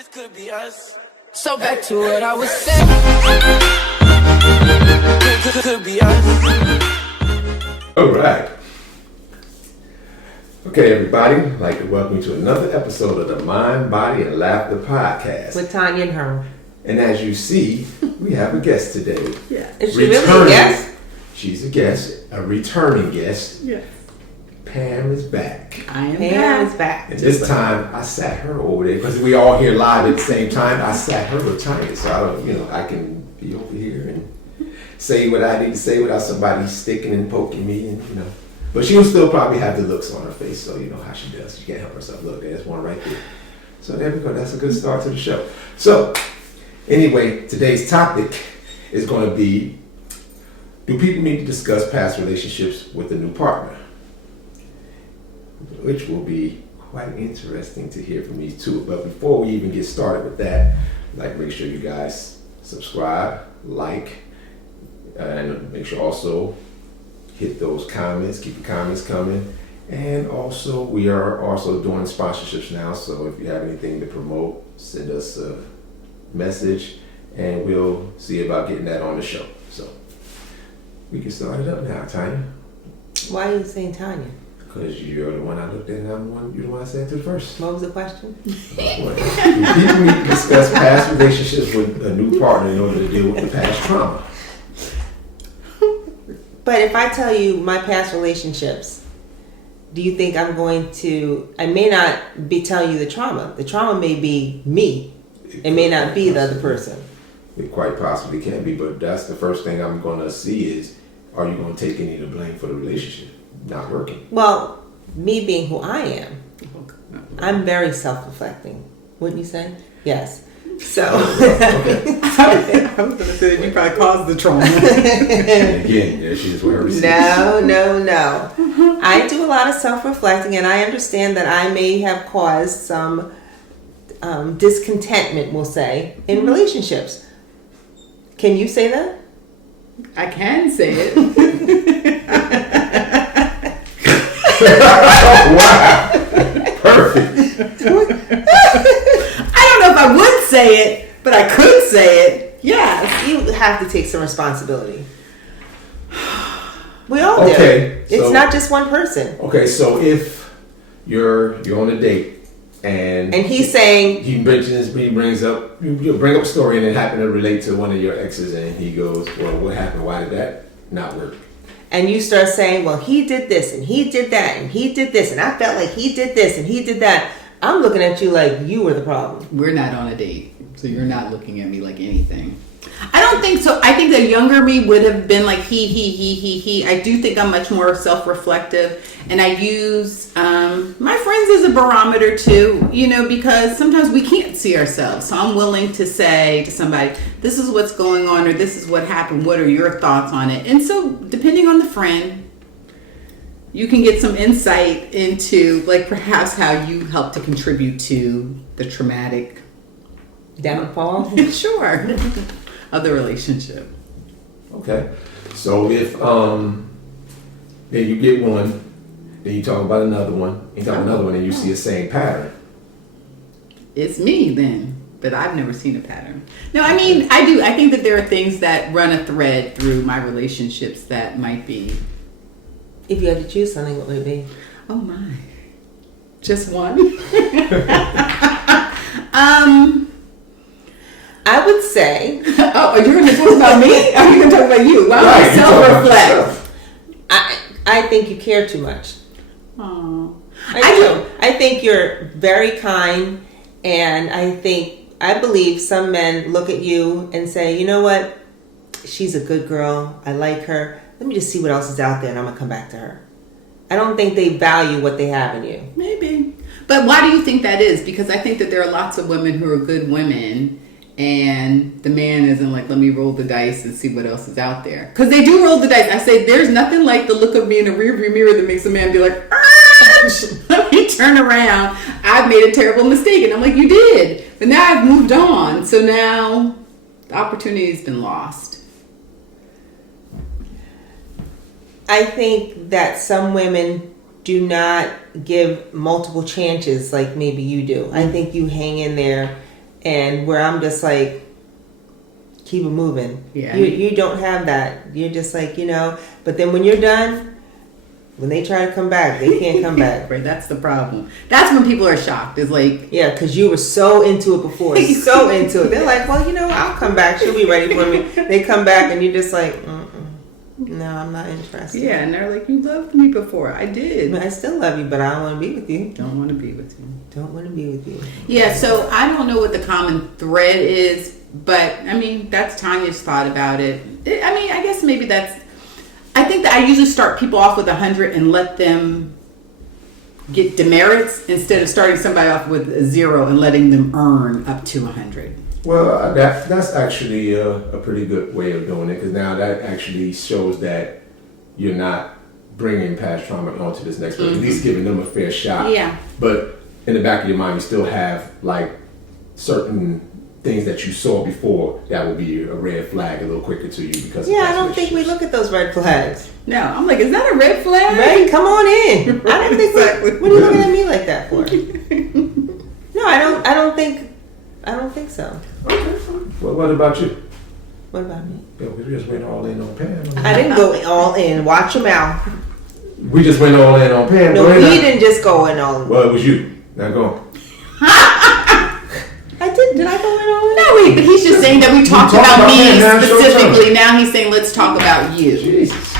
This could be us. So back to what I was saying. Could be us. All right. Okay, everybody. I'd like to welcome you to another episode of the Mind, Body, and Laughter podcast. With Tonya and her. And as you see, we have a guest today. Yeah. Is she really a guest? She's a guest, a returning guest. Yeah. Pam is back. Pam is back. And this time, I sat her over there because we all here live at the same time. I sat her with Tonya, so I can be over here and say what I need to say without somebody sticking and poking me, and But she'll still probably have the looks on her face, so you know how she does. She can't help herself. Look, there's one right there. So there we go. That's a good start to the show. So anyway, today's topic is going to be: do people need to discuss past relationships with a new partner? Which will be quite interesting to hear from these two. But before we even get started with that, I'd like to make sure you guys subscribe, like, and make sure also hit those comments, keep the comments coming. And also, we are also doing sponsorships now, so if you have anything to promote, send us a message and we'll see about getting that on the show. So we can start it up now, Tonya. Why are you saying Tonya? Because you're the one I looked at and you're the one I said to first. What was the question? Do people need to discuss past relationships with a new partner in order to deal with the past trauma? But if I tell you my past relationships, do you think I'm going to... I may not be telling you the trauma. The trauma may be me. It may not be the other person. It quite possibly can be, but that's the first thing I'm going to see is, are you going to take any of the blame for the relationship not working? Well, me being who I am, I'm very self-reflecting. Wouldn't you say? Yes. So... Okay. I was going to say that you probably caused the trauma. And again, there she is with her receipts. No. I do a lot of self-reflecting, and I understand that I may have caused some discontentment, we'll say, in relationships. Can you say that? I can say it. Oh, wow. Perfect. I don't know if I would say it, but I could say it. Yes. You have to take some responsibility. We all do. Okay. It's not just one person. Okay, so if you're on a date and he's saying you bring up a story and it happened to relate to one of your exes, and he goes, well, what happened? Why did that not work? And you start saying, well, he did this and he did that and he did this and I felt like he did this and he did that. I'm looking at you like you were the problem. We're not on a date, so you're not looking at me like anything. I don't think so. I think the younger me would have been like he. I do think I'm much more self-reflective, and I use my friends as a barometer too, because sometimes we can't see ourselves. So I'm willing to say to somebody, this is what's going on, or this is what happened. What are your thoughts on it? And so depending on the friend, you can get some insight into like perhaps how you help to contribute to the traumatic downfall. Sure. Of the relationship. Okay. So if then you get one, then you talk about another one, you talk about another one, and you see the same pattern. It's me then, but I've never seen a pattern. No, I mean I do. I think that there are things that run a thread through my relationships that might be. If you had to choose something, what would it be? Oh my. Just one? I would say... Oh, you're going to talk about me? Or are you going to talk about you? Why would I self-reflect? I think you care too much. Oh, I do. I think you're very kind, and I believe some men look at you and say, you know what? She's a good girl. I like her. Let me just see what else is out there, and I'm going to come back to her. I don't think they value what they have in you. Maybe. But why do you think that is? Because I think that there are lots of women who are good women, and the man isn't like, let me roll the dice and see what else is out there. Because they do roll the dice. I say, there's nothing like the look of me in a rearview mirror that makes a man be like, let me turn around. I've made a terrible mistake. And I'm like, you did. But now I've moved on. So now the opportunity has been lost. I think that some women do not give multiple chances like maybe you do. I think you hang in there and where I'm just like, keep it moving. Yeah. You don't have that. You're just like, but then when you're done, when they try to come back, they can't come back. Right, that's the problem. That's when people are shocked. It's like, yeah, because you were so into it before, so into it. They're like, well, I'll come back. She'll be ready for me. They come back and you're just like, no, I'm not interested. yeah, and they're like, you loved me before. I did. I still love you, but I don't want to be with you. Don't want to be with you. Don't want to be with you. Yeah, so I don't know what the common thread is, but I mean, that's Tonya's thought about it. I guess maybe I think that I usually start people off with 100 and let them get demerits instead of starting somebody off with a 0 and letting them earn up to 100. Well, that's actually a pretty good way of doing it, because now that actually shows that you're not bringing past trauma onto this next person, at least giving them a fair shot. Yeah. But in the back of your mind, you still have like certain things that you saw before that will be a red flag a little quicker to you because of Yeah, I past don't think we relationships. look at those red flags. No, I'm like, is that a red flag? Right? Come on in. I don't think Exactly. what are you looking at me like that for? No, I don't think so. Okay. Well, what about you? What about me? Yeah, we just went all in on Pam. I didn't go all in. Watch your mouth. We just went all in on Pam. No, Go ahead we now. didn't just go in all in. Well, it was you. Now go on. I did. Did I go in all in? No, but he's just saying that we talked talked about about me him, now it's your specifically. turn. Now he's saying, let's talk about you. Jesus.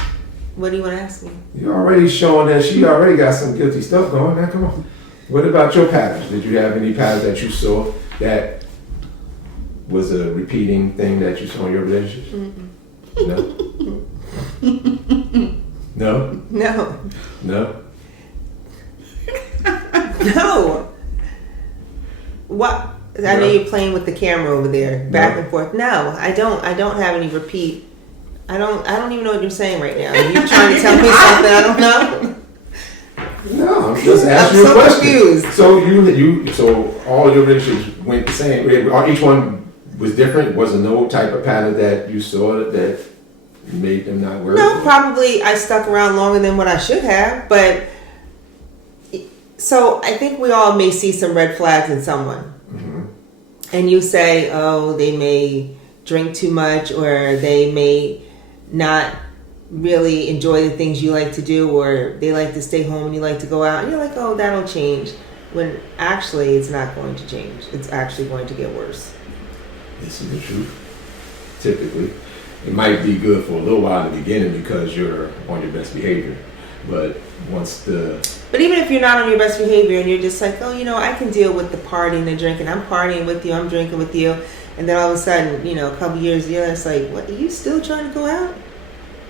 What do you want to ask me? You're already showing that she already got some guilty stuff going. Now, come on. What about your patterns? Did you have any patterns that you saw that was a repeating thing that you saw in your relationships? No? No? No. No? No. What? I know you're playing with the camera over there, back and forth. No, I don't have any repeat. I don't even know what you're saying right now. Are you trying to tell me something I don't know? No, I'm just asking you a so question. confused. So so all your relationships went the same. Each one was different. Wasn't no type of pattern that you saw that made them not work. No, probably I stuck around longer than what I should have, but so I think we all may see some red flags in someone. And you say, oh, they may drink too much, or they may not really enjoy the things you like to do, or they like to stay home and you like to go out, and you're like, oh, that'll change. When actually it's not going to change. It's actually going to get worse. This is the truth. Typically, it might be good for a little while in the beginning because you're on your best behavior, but But even if you're not on your best behavior and you're just like, oh, I can deal with the partying and drinking. I'm partying with you. I'm drinking with you. And then all of a sudden, a couple years later, it's like, what? Are you still trying to go out?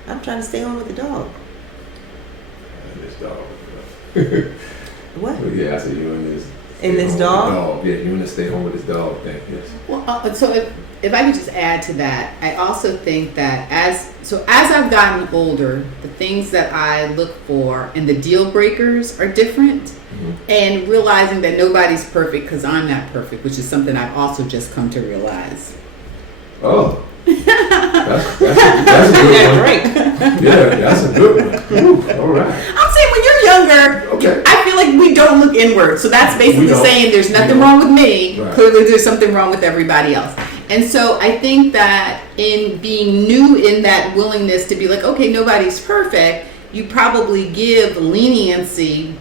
I'm trying to stay home with the dog. This dog. What? Well, yeah, I said you and this. And this stay home with the dog? Yeah, you and this stay home with this dog thing. Yes. Well, so if I could just add to that, I also think that as I've gotten older, the things that I look for and the deal breakers are different, and realizing that nobody's perfect because I'm not perfect, which is something I've also just come to realize. Oh. That's a good one. Drink. Yeah, that's a good one. Ooh, all right. I'm saying when you're younger, Okay. I feel like we don't look inward. So that's basically We don't. saying there's We nothing don't. wrong with me. Right. Clearly there's something wrong with everybody else. And so I think that in being new in that willingness to be like, okay, nobody's perfect, you probably give leniency,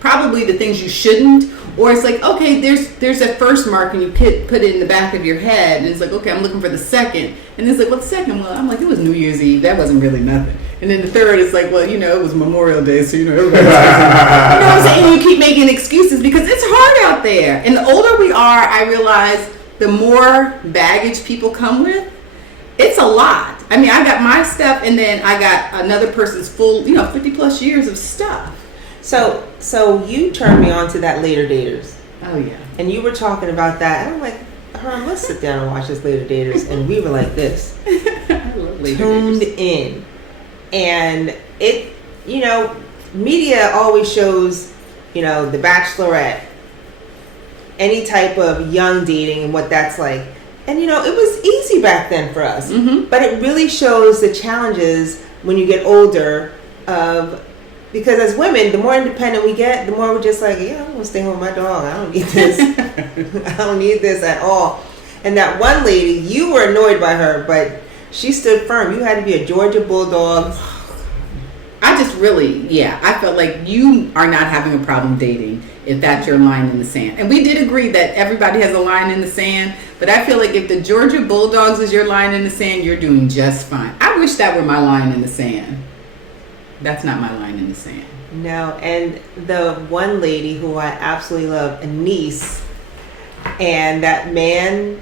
probably the things you shouldn't. Or it's like, okay, there's a first mark and you put it in the back of your head, and it's like, okay, I'm looking for the second. And it's like, well, the second one, I'm like, it was New Year's Eve. That wasn't really nothing. And then the third is like, well, it was Memorial Day, so everybody's you know what I'm saying? And you keep making excuses because it's hard out there. And the older we are, I realize the more baggage people come with, it's a lot. I mean, I got my stuff, and then I got another person's full, 50 plus years of stuff. So you turned me on to that Later Daters. Oh, yeah. And you were talking about that. And I'm like, Herm, let's sit down and watch this Later Daters. And we were like this. I love Later Tuned Daters. in. And it, media always shows, The Bachelorette, any type of young dating and what that's like. And, it was easy back then for us. Mm-hmm. But it really shows the challenges when you get older of Because as women, the more independent we get, the more we're just like, yeah, I'm gonna stay home with my dog. I don't need this. I don't need this at all. And that one lady, you were annoyed by her, but she stood firm. You had to be a Georgia Bulldog. I just really, I felt like you are not having a problem dating if that's your line in the sand. And we did agree that everybody has a line in the sand, but I feel like if the Georgia Bulldogs is your line in the sand, you're doing just fine. I wish that were my line in the sand. That's not my line in the sand. No, and the one lady who I absolutely love, a niece, and that man,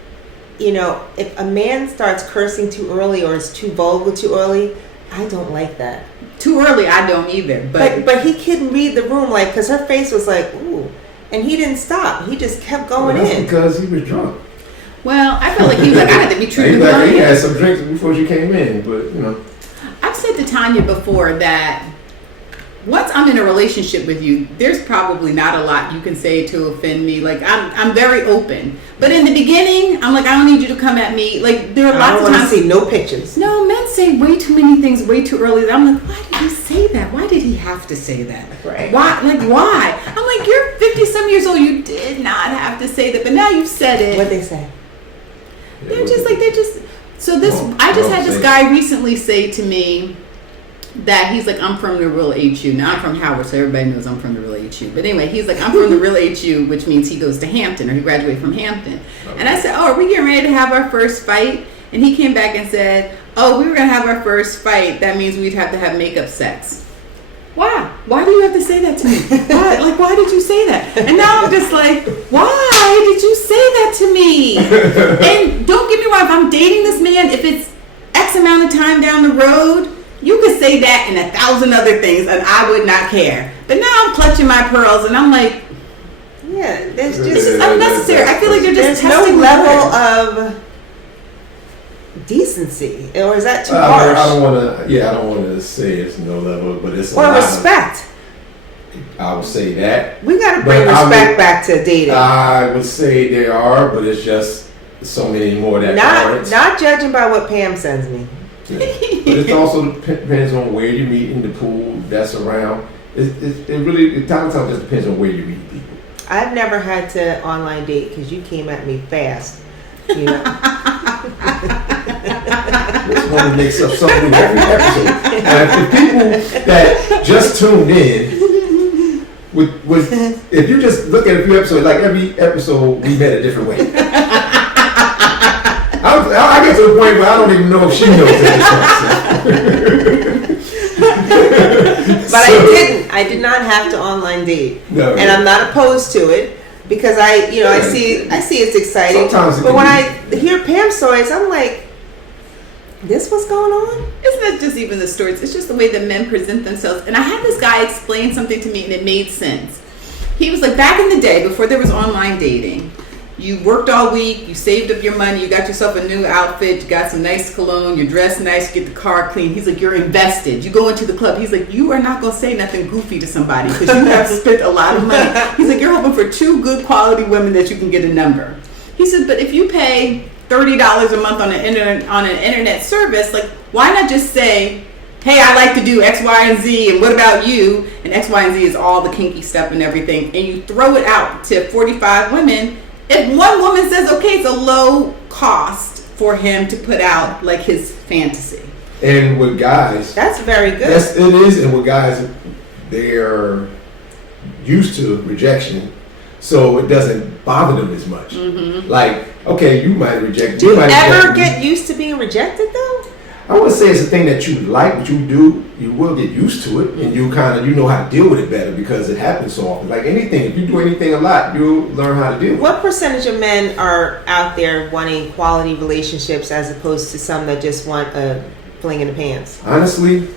you know, if a man starts cursing too early or is too vulgar too early, I don't like that. Too early, I don't either. But he couldn't read the room, like, because her face was like, ooh. And he didn't stop. He just kept going that's in. Because he was drunk. Well, I felt like he was like, I had to be treated well. He had some drinks before she came in, but, you know. I've said to Tonya before that once I'm in a relationship with you, there's probably not a lot you can say to offend me. Like, I'm very open. But in the beginning, I'm like, I don't need you to come at me. Like, there are lots of times. I don't want to see no pictures. No, men say way too many things way too early. I'm like, why did he say that? Why did he have to say that? Right. Why? Like, why? I'm like, you're 50-some years old. You did not have to say that. But now you've said it. What'd they say? They're just like, so this, I just had this guy recently say to me that he's like, I'm from the real HU. Now I'm from Howard, so everybody knows I'm from the real HU. But anyway, he's like, I'm from the real HU, which means he goes to Hampton, or he graduated from Hampton. Okay. And I said, oh, are we getting ready to have our first fight? And he came back and said, oh, we were going to have our first fight. That means we'd have to have makeup sex. Why? Why do you have to say that to me? Why? Like, why did you say that? And now I'm just like, why did you say that to me? And don't get me wrong, if I'm dating this man, if it's X amount of time down the road, you could say that and 1,000 other things, and I would not care. But now I'm clutching my pearls, and I'm like, yeah, there's this is unnecessary. I feel like you're just there's testing no level of decency, or is that too harsh? I don't want to say it's no level, but it's or respect. I would say that we got to bring respect back to dating. I would say there are, but it's just so many more that aren't. Not judging by what Pam sends me. Yeah. But it also depends on where you meet in the pool that's around. It really, time to time, just depends on where you meet people. I've never had to online date because you came at me fast. You know. This one makes up something every episode. And for people that just tuned in, if you just look at a few episodes, like every episode, we met a different way. I get to the point where I don't even know if she knows it. But I did not have to online date. No, and I'm not opposed to it because I see it's exciting. Sometimes but when I hear Pam's stories, I'm like, this what's going on? It's not just even the stories, it's just the way the men present themselves. And I had this guy explain something to me and it made sense. He was like, back in the day, before there was online dating, you worked all week, you saved up your money, you got yourself a new outfit, you got some nice cologne, you dressed nice, you get the car clean. He's like, you're invested. You go into the club. He's like, you are not going to say nothing goofy to somebody because you have spent a lot of money. He's like, you're hoping for 2 good quality women that you can get a number. He said, but if you pay $30 a month on an internet service, like, why not just say, hey, I like to do X, Y, and Z, and what about you? And X, Y, and Z is all the kinky stuff and everything. And you throw it out to 45 women. If one woman says, okay, it's a low cost for him to put out, like, his fantasy. And with guys, that's very good. Yes, it is. And with guys, they're used to rejection, so it doesn't bother them as much. Mm-hmm. Like, okay, you might reject. Do you ever get used to being rejected, though? I wouldn't say it's a thing that you like, but you do. You will get used to it, and you know how to deal with it better because it happens so often. Like anything, if you do anything a lot, you'll learn how to deal with it. What percentage of men are out there wanting quality relationships as opposed to some that just want a fling in the pants? Honestly,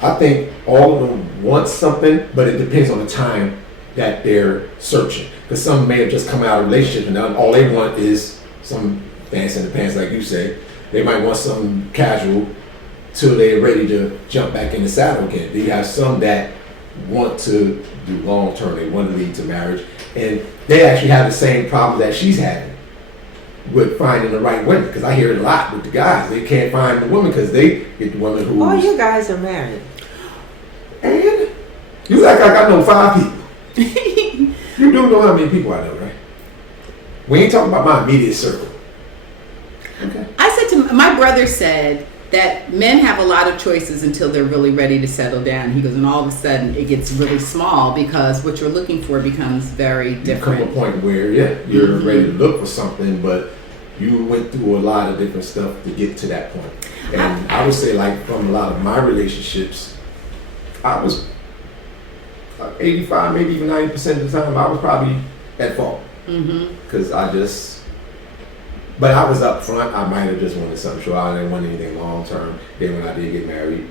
I think all of them want something, but it depends on the time that they're searching. Because some may have just come out of a relationship and all they want is some fancy in the pants, like you say. They might want something casual till they're ready to jump back in the saddle again. Then you have some that want to do long term. They want to lead to marriage, and they actually have the same problem that she's having with finding the right women. Because I hear it a lot with the guys. They can't find the woman because they get the woman who. All you guys are married. And You like I know 5 people. You do know how many people I know, right? We ain't talking about my immediate circle. Okay. I said to my brother said that men have a lot of choices until they're really ready to settle down. He goes, and all of a sudden it gets really small because what you're looking for becomes very different. You come to a point where you're ready to look for something, but you went through a lot of different stuff to get to that point. And I would say, like, from a lot of my relationships, I was 85, maybe even 90% of the time, I was probably at fault. Because but I was up front. I might have just wanted something short. I didn't want anything long term. Then when I did get married,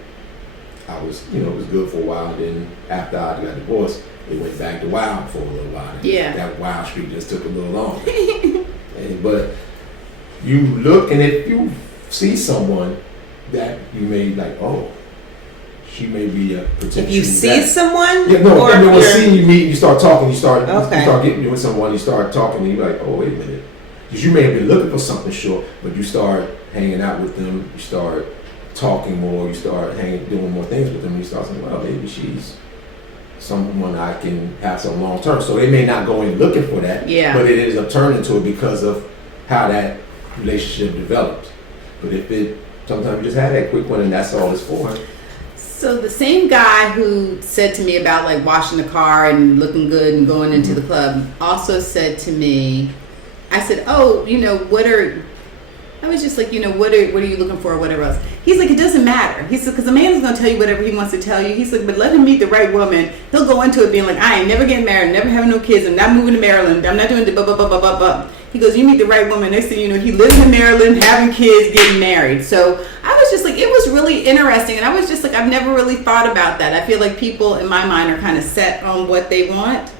I was, it was good for a while. And then after I got divorced, it went back to wild for a little while. Yeah. That wild streak just took a little longer. But you look, and if you see someone that you may like, oh, she may be a potential. If you see someone? Yeah, no, or I mean, when you meet, you start talking, you start Okay. getting with someone, you start talking, and you're like, oh, wait a minute. Because you may have been looking for something short, but you start hanging out with them, you start talking more, you start doing more things with them, and you start saying, well, maybe she's someone I can have some long term. So they may not go in looking for that, but it ends up turning to it because of how that relationship developed. But sometimes you just have that quick one, and that's all it's for. So the same guy who said to me about like washing the car and looking good and going into the club also said to me, I said, oh, I was just like, what are you looking for or whatever else. He's like, it doesn't matter. He said, because a man is going to tell you whatever he wants to tell you. He's like, but let him meet the right woman. He'll go into it being like, I ain't never getting married, never having no kids, I'm not moving to Maryland, I'm not doing the blah, blah, blah, blah, blah, blah. He goes, you meet the right woman. Next thing you know, he lives in Maryland, having kids, getting married. So I was just like, it was really interesting. And I was just like, I've never really thought about that. I feel like people in my mind are kind of set on what they want.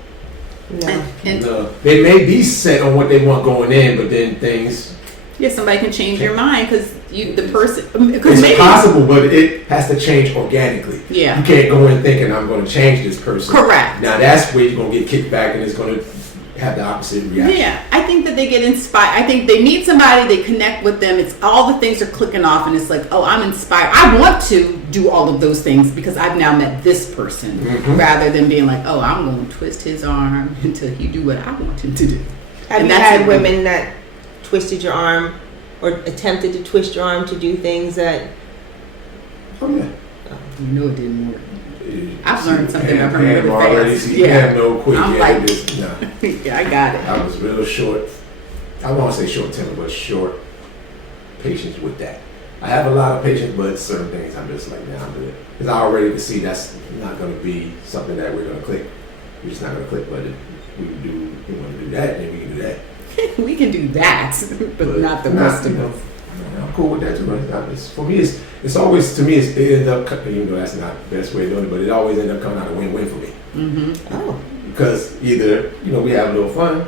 No. No. They may be set on what they want going in, but then things. Yeah, somebody can change your mind because the person. It's possible, but it has to change organically. Yeah. You can't go in thinking I'm going to change this person. Correct. Now that's where you're going to get kicked back, and it's going to have the opposite reaction. Yeah, I think that they get inspired. I think they meet somebody, they connect with them. It's all the things are clicking off, and it's like, oh, I'm inspired. I want to do all of those things because I've now met this person, rather than being like, oh, I'm going to twist his arm until he do what I want him to do. Have you had women that twisted your arm or attempted to twist your arm to do things that? Oh yeah. You know it didn't work. I've learned something about her really already. fast. Yeah, no quick. I'm like, no. Yeah, I got it. I was real short. I don't want to say short temper, but short patience with that. I have a lot of patience, but certain things I'm just like, nah, I'm good. Because I already can see that's not going to be something that we're going to click. We're just not going to click. But if we want to do that, then we can do that. We can do that, but not the rest of us. I'm cool with that too. For me, it's always, to me, it ends up, even though that's not the best way of doing it, but it always ends up coming out a win-win for me. Oh. Because either, we have a little fun,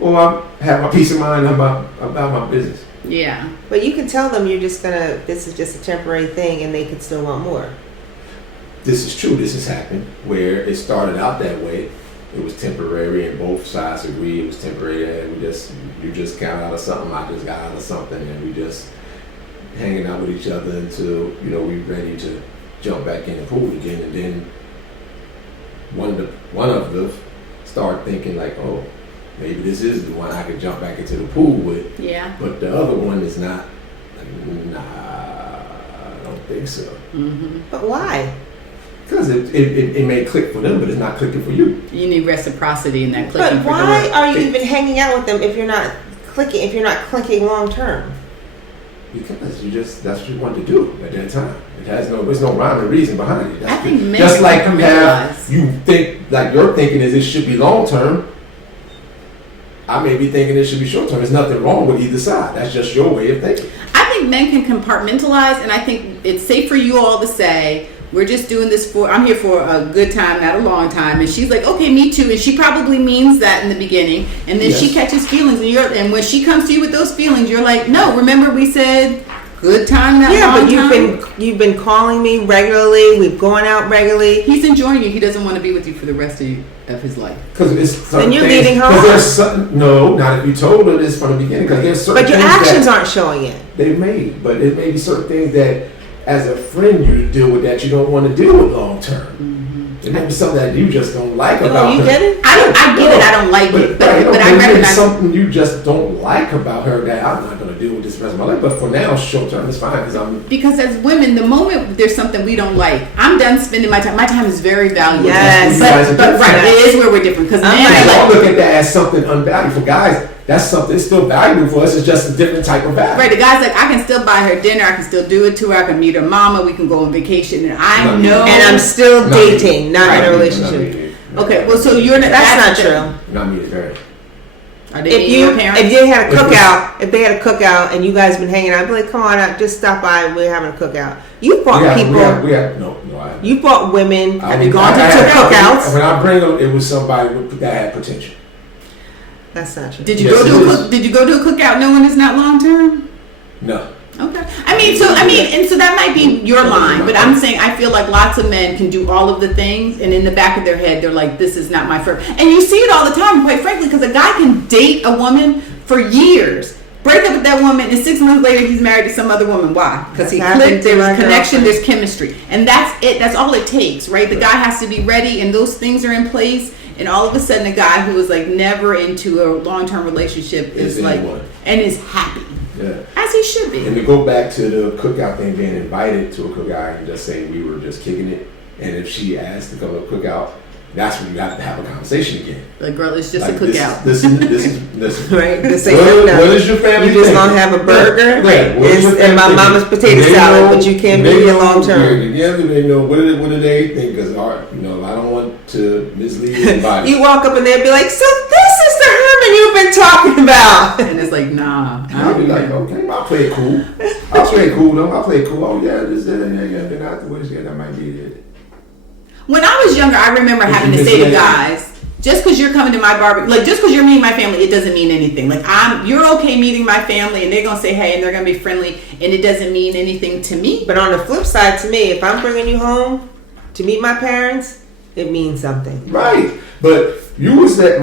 or I have my peace of mind about my business. Yeah. But you can tell them this is just a temporary thing and they could still want more. This is true. This has happened where it started out that way. It was temporary, and both sides agree it was temporary. And you just got out of something, I just got out of something, and we just hanging out with each other until we're ready to jump back in the pool again. And then one of them start thinking like, oh, maybe this is the one I could jump back into the pool with. Yeah. But the other one is not. Like, nah, I don't think so. But why? Because it may click for them, but it's not clicking for you. You need reciprocity in that clicking. But why are you even hanging out with them if you're not clicking? If you're not clicking long term? Because that's what you want to do at that time. There's no rhyme or reason behind it. I think men just like you think like your thinking is it should be long term. I may be thinking it should be short term. There's nothing wrong with either side. That's just your way of thinking. I think men can compartmentalize, and I think it's safe for you all to say, we're just doing this I'm here for a good time, not a long time. And she's like, okay, me too. And she probably means that in the beginning. And then she catches feelings, and when she comes to you with those feelings, you're like, no, remember we said good time, not long time? But you've been calling me regularly. We've gone out regularly. He's enjoying you. He doesn't want to be with you for the rest of his life. Because it's and you're leading home. No, not if you told her this from the beginning. Because there's certain. But your actions aren't showing it. They may, but it may be certain things that, as a friend, you deal with that you don't want to deal with long term. It might be something that you just don't like about you her. get it? I get it. I don't like it, but I recognize something you just don't like about her that I'm not going to deal with this rest of my life. But for now, short term, it's fine because as women, the moment there's something we don't like, I'm done spending my time. My time is very valuable. Yes, but right, it is where we're different because men I look at that as something unvaluable. For guys, that's something it's still valuable for us. It's just a different type of value. Right, the guy's like, I can still buy her dinner. I can still do it to her. I can meet her mama. We can go on vacation, and I know. And I'm still dating, not in a relationship. Okay, well, so you're not. That's not true. Not me, very. Are they your parents? If they had a cookout, and you guys been hanging out, I'd be like, come on out, just stop by. We're having a cookout. You brought people. You brought women. Have you gone to cookouts? When I bring them, it was somebody that had potential. That's not true. Did you go to a cookout knowing it's not long term? No. Okay. And so that might be your line, but I'm saying I feel like lots of men can do all of the things, and in the back of their head, they're like, "This is not my first." And you see it all the time, quite frankly, because a guy can date a woman for years, break up with that woman, and 6 months later, he's married to some other woman. Why? Because he clicked. There's connection. There's chemistry, and that's it. That's all it takes, right? The guy has to be ready, and those things are in place. And all of a sudden, a guy who was like never into a long-term relationship is like, and is happy. Yeah. As he should be. And to go back to the cookout thing, being invited to a cookout and just saying we were just kicking it, and if she asked to come to a cookout, that's when you have to have a conversation again. Like, girl, it's just a cookout. This is right. What is your family? You just gonna have a burger and my mama's potato salad, but you can't be here long term. Yeah, they know what do they think? Because I don't want to mislead anybody. You walk up and they'll be like, "So this is the Herman you've been talking about," and it's like, nah. I'll be like, okay, I'll play it cool. I'll play it cool though. I'll play it cool. Oh yeah, this and yeah. Then afterwards, yeah, that might be it. When I was younger, I remember having to say to guys, just because you're coming to my barbecue, like just because you're meeting my family, it doesn't mean anything. Like you're okay meeting my family, and they're gonna say hey, and they're gonna be friendly, and it doesn't mean anything to me. But on the flip side, to me, if I'm bringing you home to meet my parents, it means something. Right, but you was at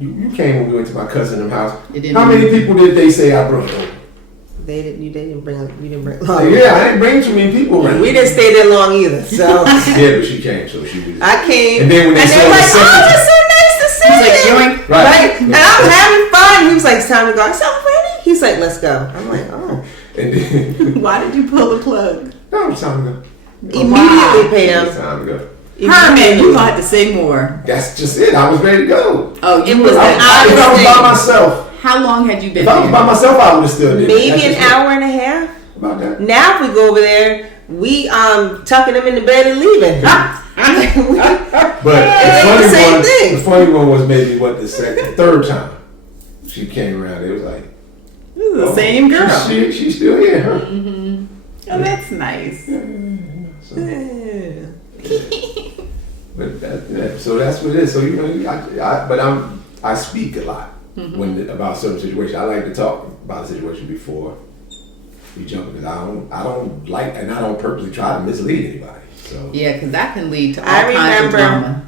you came when we went to my cousin's house. How many people did they say I brought over? You didn't bring. I didn't bring too many people. Right? We didn't stay there long either. So yeah, but she came, so she was. I came, and then when they were like, "Oh, it's so nice to see you." Right? And I'm having fun. He was like, "It's time to go." I said, "I'm ready." He's like, "Let's go." I'm like, "Oh." And then, why did you pull the plug? No, it's time to go. Immediately, Pam. It's time to go. Herman, you gonna have to say more. That's just it. I was ready to go. Oh, it was. I was by myself. How long had you been? If I was by myself, I would have still did. Maybe an hour and a half. About that. Now if we go over there, we tucking them in the bed and leaving. But the funny one was maybe the third time she came around. It was like this is the same girl. She's still here, huh? Mm-hmm. Oh, that's nice. So that's what it is. So I speak a lot about certain situations. I like to talk about a situation before we jump because I don't like and I don't purposely try to mislead anybody. So yeah, because that can lead to all kinds of drama.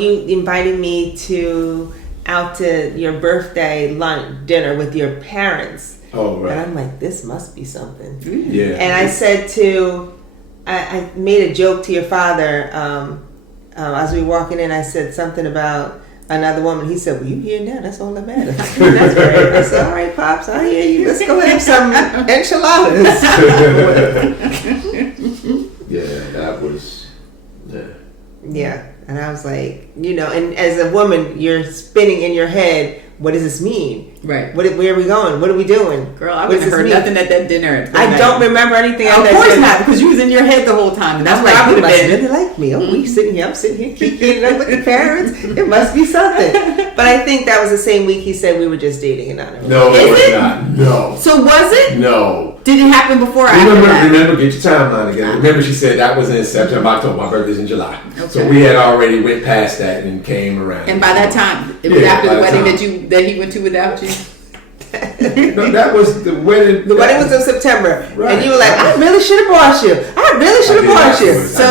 You invited me out to your birthday dinner with your parents. Oh right. And I'm like, this must be something. Yeah. And I said I made a joke to your father as we were walking in. I said something about another woman. He said, "Well, you here now? That's all that matters." That's great. I said, "All right, pops, I hear you. Let's go have some enchiladas." Yeah, that was. Yeah, and I was like, and as a woman, you're spinning in your head. What does this mean? Right. Where are we going? What are we doing? Girl, I wouldn't have heard nothing at that dinner. I don't remember anything. Of course not, because you was in your head the whole time. And that's why you must really like me. Oh, we sitting here. I'm sitting here kicking up with the parents. It must be something. But I think that was the same week he said we were just dating and not. No, it was not. No. So was it? No. Did it happen before or after that? Remember, get your timeline again. Remember, she said that was in September, October. My birthday's in July. Okay. So we had already went past that and came around. And by that time, it was after the wedding that he went to without you? No, that was the wedding. The wedding was in September. Right. And you were like, I really should have brought you. So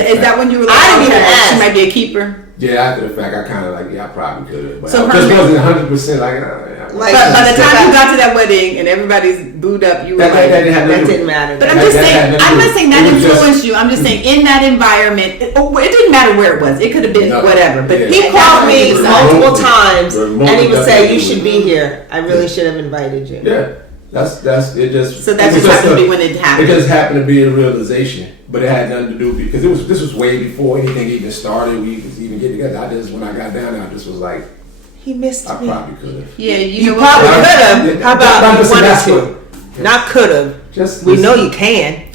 is that when you were like, I didn't even ask. She might be a keeper? Yeah, after the fact, I kind of I probably could have. But so I just wasn't 100% like, Like, By the time you got to that wedding and everybody's booed up, you were that didn't matter. But I'm just saying, I'm not saying that influenced you. I'm just saying in that environment, it didn't matter where it was. It could have been whatever. But he called me multiple times, and he would say, "You should be here. I really should have invited you." Yeah, that's it. Just so that just happened to be when it happened. It just happened to be a realization, but it had nothing to do because this was way before anything even started. We was even getting together. When I got down there, I just was like, he missed me. I probably could have. Yeah, you probably could have. How about you wanted to? Not could have. Just we know you can.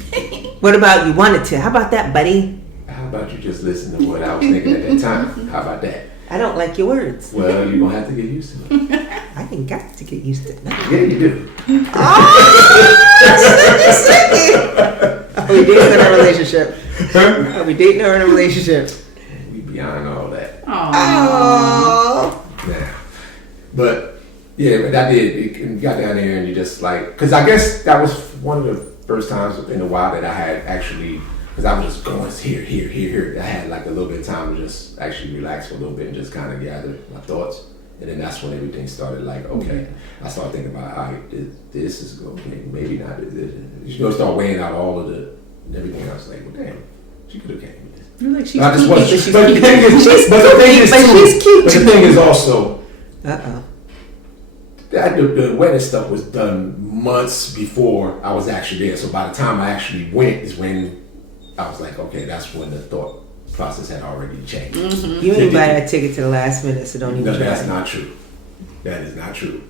What about you wanted to? How about that, buddy? How about you just listen to what I was thinking at that time? How about that? I don't like your words. Well, you're gonna have to get used to it. I ain't got to get used to it now. Yeah, you do. Are we dating in a relationship? Are we dating or in a relationship? We beyond all that. Oh. Yeah. But yeah, but I did. It got down there and you just like, because I guess that was one of the first times in a while that I had actually, because I was just going here. I had like a little bit of time to just actually relax for a little bit and just kind of gather my thoughts. And then that's when everything started like, okay, I started thinking about, all right, this is okay, maybe not. You start weighing out all of the everything. I was like, well, damn, she could have came with this. You're like, she's I just cute, wasn't. she's But the thing is, she's cute. But the thing is also, Uh-oh. that the wedding stuff was done months before I was actually there. So by the time I actually went is when I was like, okay, that's when the thought process had already changed. You ain't buy that ticket to the last minute, so don't even No, try. that's not true. That is not true.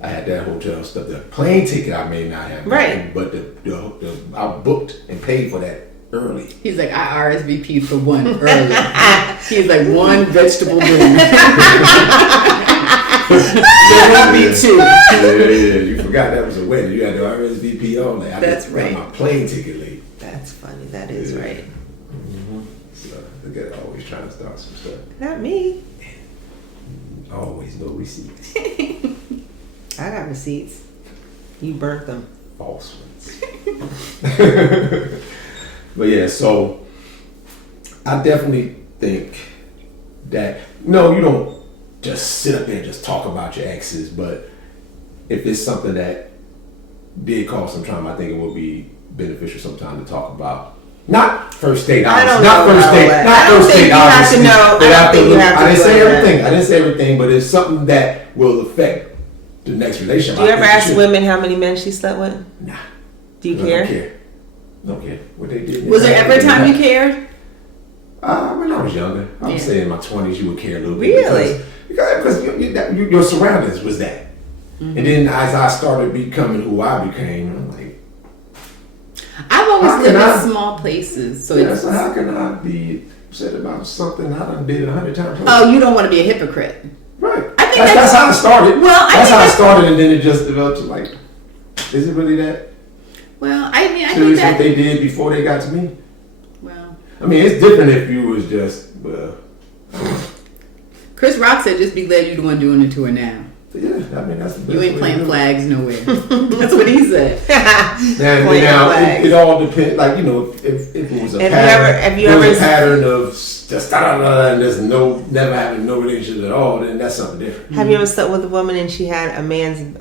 I had that hotel stuff. The plane ticket I may not have, right? But the I booked and paid for that early. He's like, I RSVP'd for one early. He's like, one vegetable dinner. There won't be two. Yeah, you forgot that was a wedding. You had to RSVP on that. That's right. Got my plane ticket late. That's funny. That is right. Mm-hmm. So look at always trying to start some stuff. Not me. Always no receipts. I got receipts. You burnt them. False ones. But yeah, so I definitely think that no, you don't just sit up there and just talk about your exes, but if it's something that did cause some trauma, I think it would be beneficial sometime to talk about. Not first date, obviously. Not first date. Not first date, obviously. I didn't say everything. I didn't say everything, but it's something that will affect the next relationship. Do you ever ask women how many men she slept with? Nah. Do you care? I don't care. Don't care. What they did. Was there ever a time you cared? When I was younger. I would say in my 20s you would care a little bit. Really? Because your surroundings was that. Mm-hmm. And then as I started becoming who I became, I'm like, I've always lived in small places. So so how can I be upset about something I done did 100 times? Oh, you don't want to be a hypocrite. Right. I think that's how it started. Well, that's how it started, and then it just developed to like, is it really that? Well, I mean, I serious think that what they did before they got to me. Well, I mean, it's different if you was just. Chris Rock said, "Just be glad you're the one doing the tour now." Yeah, I mean that's the best. You ain't planting flags nowhere. That's what he said. Now it all depends. Like if it was a pattern of just and there's never having no relationship at all, then that's something different. Have you ever slept with a woman and she had a man's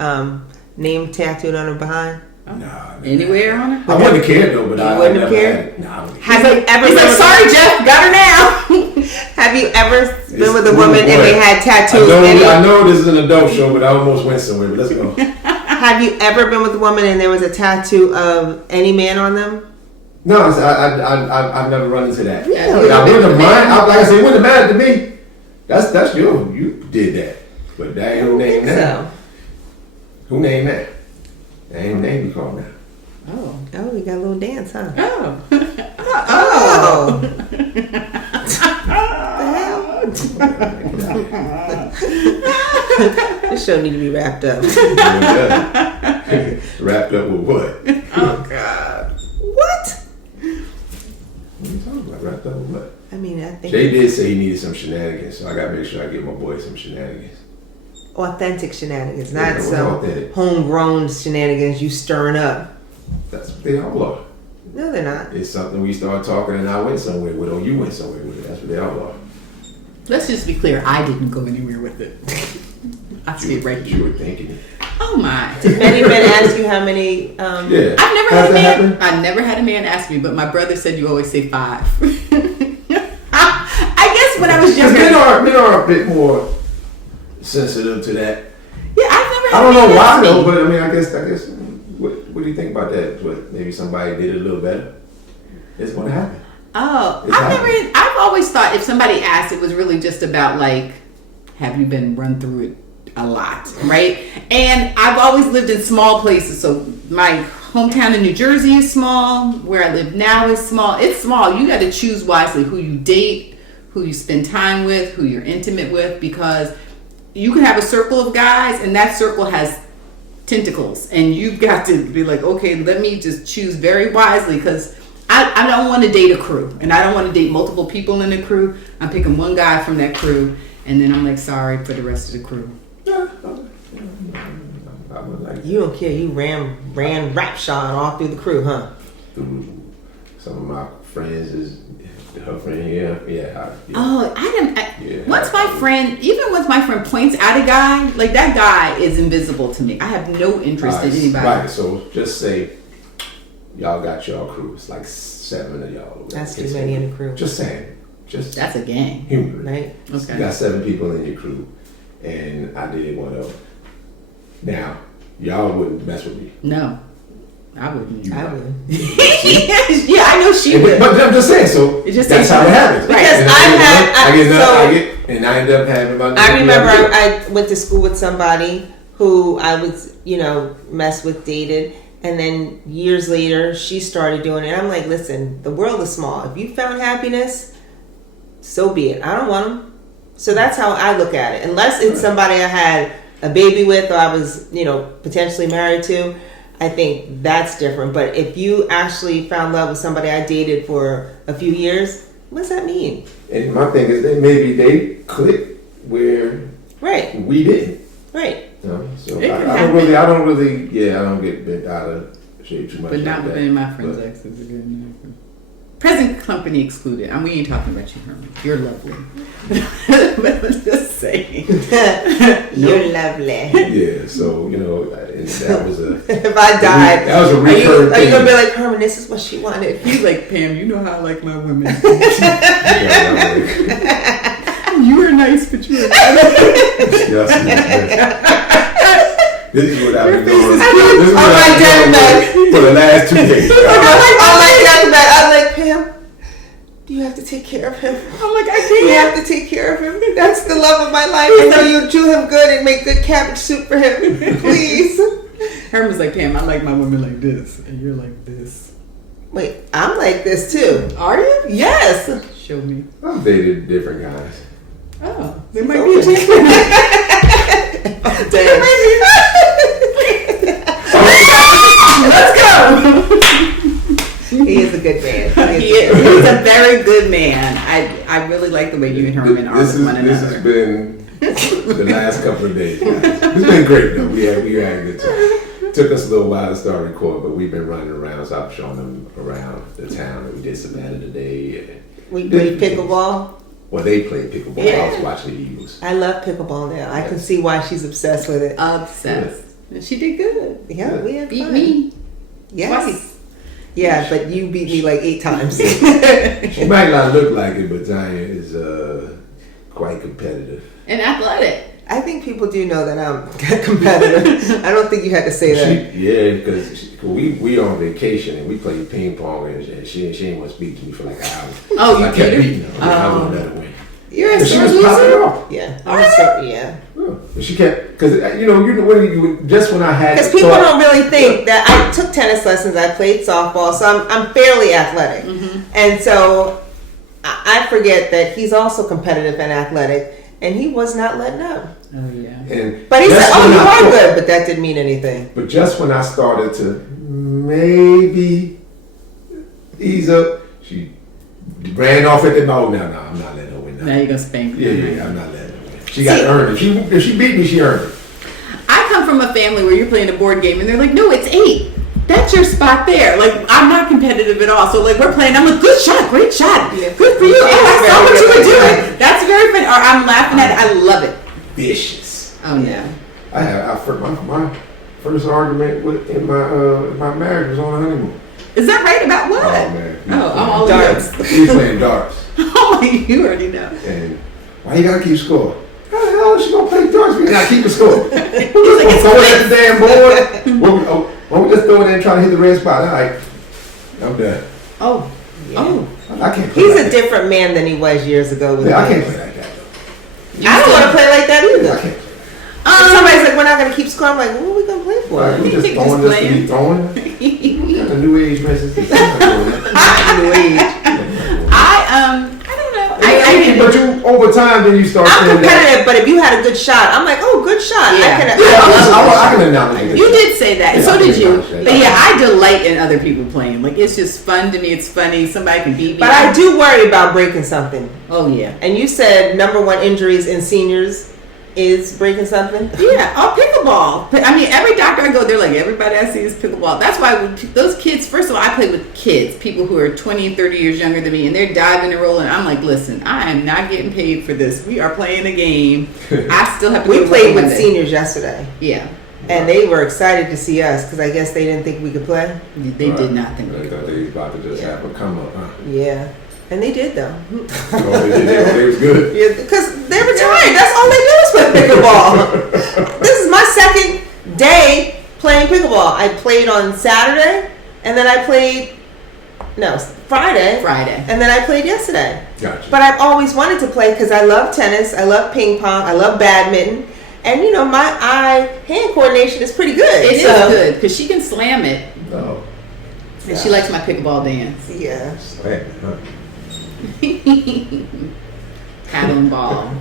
name tattooed on her behind? Nah, anywhere on her? I wouldn't have cared though, but I wouldn't have cared. Nah, I wouldn't have you ever? He's like, sorry, Jeff, got her now. Have you ever been with a woman and they had tattoos? I know this is an adult show, but I almost went somewhere. But let's go. Have you ever been with a woman and there was a tattoo of any man on them? No, I've never run into that. Really? I wouldn't have mind. Like I said, it wouldn't have mattered to me. That's you did that, but that ain't who named that. So. Who named that? That ain't name you called now. Oh, we got a little dance, huh? Oh. Oh. This show need to be wrapped up. Wrapped up with what? Oh God! What? What are you talking about? Wrapped up with what? I mean, I think Jay did say he needed some shenanigans, so I gotta make sure I get my boy some shenanigans. authentic shenanigans, not Yeah, some authentic. homegrown shenanigans you stirring up. That's what they all are. No, they're not. It's something we start talking and I went somewhere with, or you went somewhere with it. That's what they all are. Let's just be clear. I didn't go anywhere with it. I see it right you here. were thinking. Oh my! Did many men ask you how many? Yeah. I've never How's had a that man. happen? I never had a man ask me, but my brother said you always say 5. I guess when I was Because younger. men are a bit more sensitive to that. Yeah, I've never had I don't a man know why ask me. though, but I mean, I guess. What do you think about that? What, maybe somebody did it a little better. It's gonna happen. Oh, It's happening. I've always thought if somebody asked, it was really just about like, have you been run through it a lot, right? And I've always lived in small places. So my hometown in New Jersey is small. Where I live now is small. It's small. You got to choose wisely who you date, who you spend time with, who you're intimate with, because you can have a circle of guys and that circle has tentacles, and you've got to be like, okay, let me just choose very wisely, because I don't want to date a crew, and I don't want to date multiple people in the crew. I'm picking one guy from that crew, and then I'm like, sorry for the rest of the crew. I would like You don't care. You ran rapshod all through the crew, huh? through some of my friends is her friend here. Yeah. Oh, Yeah. once my friend points out a guy, like that guy is invisible to me. I have no interest in anybody. Right. So just say y'all got y'all crew. It's like 7 of y'all. That's too many in the crew. Just saying. Just That's a gang. humor. Right? Okay. You got 7 people in your crew, and I did one of them. Now, y'all wouldn't mess with me. No, I wouldn't. I would. Yeah, I know she would. But I'm just saying, so It just that's takes- how it happens. Because And I end up having my. I remember I went to school with somebody who I was, messed with, dated, and then years later she started doing it. I'm like, listen, the world is small. If you found happiness, so be it. I don't want them. So that's how I look at it. Unless it's somebody I had a baby with or I was, potentially married to, I think that's different. But if you actually found love with somebody I dated for a few years, what does that mean? And my thing is that maybe they clicked where Right, we didn't. right. So It I can don't get bent out of shape too much. But not like within that. my friends' But- exes again. Present company excluded. We ain't talking about you, Herman. You're lovely. But I'm just saying. You're lovely. Yeah, so and that was a. If I died, That was a are recurring you thing. gonna be like, Herman, this is what she wanted? He's like, Pam, you know how I like my women. Yeah, You were nice, but you were This is what I've been face doing. is This is what on my I've been deathbed. doing for the last 2 days. I'm like, Pam, do you have to take care of him? I'm like, I You can't. have to take care of him. That's the love of my life. I know you chew him good and make good cabbage soup for him. Please. Herman's like, Pam, I like my women like this. And you're like this. Wait, I'm like this too. Are you? Yes. Show me. I've dated different guys. Oh, there might be a chance. Damn. Let's go. He is a good man. He's a very good man. I really like the way you and Herman are with one This another. has been the last couple of days, guys. It's been great though. We had a good time. Took us a little while to start recording, but we've been running around, so I've shown them around the town, and we did Savannah today. We played pickleball. Well, they played pickleball. Yeah. I was watching the Eagles. I love pickleball now. I can see why she's obsessed with it. Obsessed. And she did good. Yeah, we had Beat fun. me. Yes. Twice. Yeah, but you beat me like 8 times. She might not look like it, but Tonya is quite competitive. And athletic. I think people do know that I'm competitive. I don't think you had to say that. Because we on vacation and we played ping pong and she didn't want to speak to me for like an hour. Oh, you I kept beat her? beating her. I wouldn't let her win. You're a And she sore was popping loser. off. Yeah. Are you? Yeah. But she kept because just when I had Because the people thought- don't really think that I took tennis lessons. I played softball, so I'm fairly athletic, and so I forget that he's also competitive and athletic, and he was not letting up. Oh, yeah. And But he just said, "Oh, when you I are thought- good," but that didn't mean anything. But just when I started to maybe ease up, she ran off at the no. No, I'm not letting her win. Now you're going to spank me. Yeah, I'm not letting her win. She got to earn it. If she beat me, she earned it. I come from a family where you're playing a board game and they're like, no, it's 8. That's your spot there. Like, I'm not competitive at all. So, like, we're playing. I'm like, good shot, great shot. Yeah. Good for you. She Oh, is I saw very what you good were at doing. That's very funny. Or I'm laughing at it. I love it. Vicious. Oh no. My first argument in my marriage was on a honeymoon. Is that right? About what? Oh man. I'm all darts. We was playing darts. Oh my, you already know. And why you gotta keep score? How the hell is she gonna play darts? We gotta keep the score. We just it's gonna throw it at the damn board. Why we just throw it in and try to hit the red spot? All right, I'm done. Oh. Yeah. Oh. I can't play He's like a different man than he was years ago. With that. Yeah, I me. can't play like that though. I don't want to play like that either. I can't play. If somebody's like, we're not going to keep score. I'm like, what are we going to play for? Like, we You just think throwing just just to be throwing. What kind of new age message is that? New age. I don't know. But you over time then you start. I'm saying competitive, but if you had a good shot, I'm like, oh, good shot. Yeah. I can acknowledge You did say that, and Yeah, so I did can you. acknowledge that. But yeah, I delight in other people playing. Like it's just fun to me. It's funny. Somebody can beat me. But I do worry about breaking something. Oh yeah. And you said number one injuries in seniors is breaking something? Yeah, pickleball. I mean, every doctor I go, they're like, everybody I see is pickleball. That's why those kids, first of all, I play with kids, people who are 20 and 30 years younger than me, and they're diving and rolling. I'm like, listen, I am not getting paid for this. We are playing a game. I still have to We go to played work with Monday. seniors yesterday. Yeah. And they were excited to see us because I guess they didn't think we could play. They did not think They thought they was about to just have a come up, huh? Yeah. And they did though. Oh, they was good. Yeah, because they retired. That's all they do is play pickleball. This is my second day playing pickleball. I played on Saturday, and then I played Friday, and then I played yesterday. Gotcha. But I've always wanted to play because I love tennis, I love ping pong, I love badminton, and you know my eye-hand coordination is pretty good. It is good because she can slam it, Oh. and she likes my pickleball dance. Yeah. Slam, huh? Paddle and ball.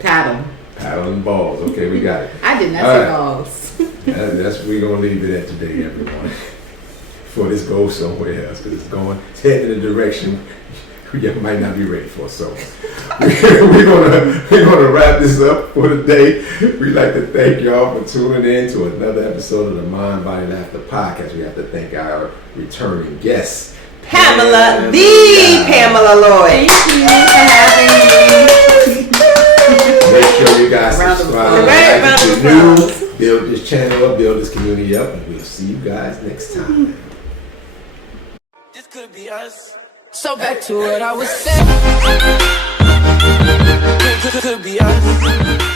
Paddle. Paddle and balls. Okay, we got it. I did not All say right. balls. That's we're gonna leave it at today, everyone. Before this goes somewhere else, because it's heading in a direction you might not be ready for. So we're gonna wrap this up for the day. We'd like to thank y'all for tuning in to another episode of the Mind, Body, Laughter podcast. We have to thank our returning guests, Pamela, the Pamela Lloyd. Thank you for having me. Make sure you guys Round of subscribe. applause. Right, Like round if of you're new, applause. build this channel up, build this community up, and we'll see you guys next time. This could be us. So back to what I was saying. Could be us.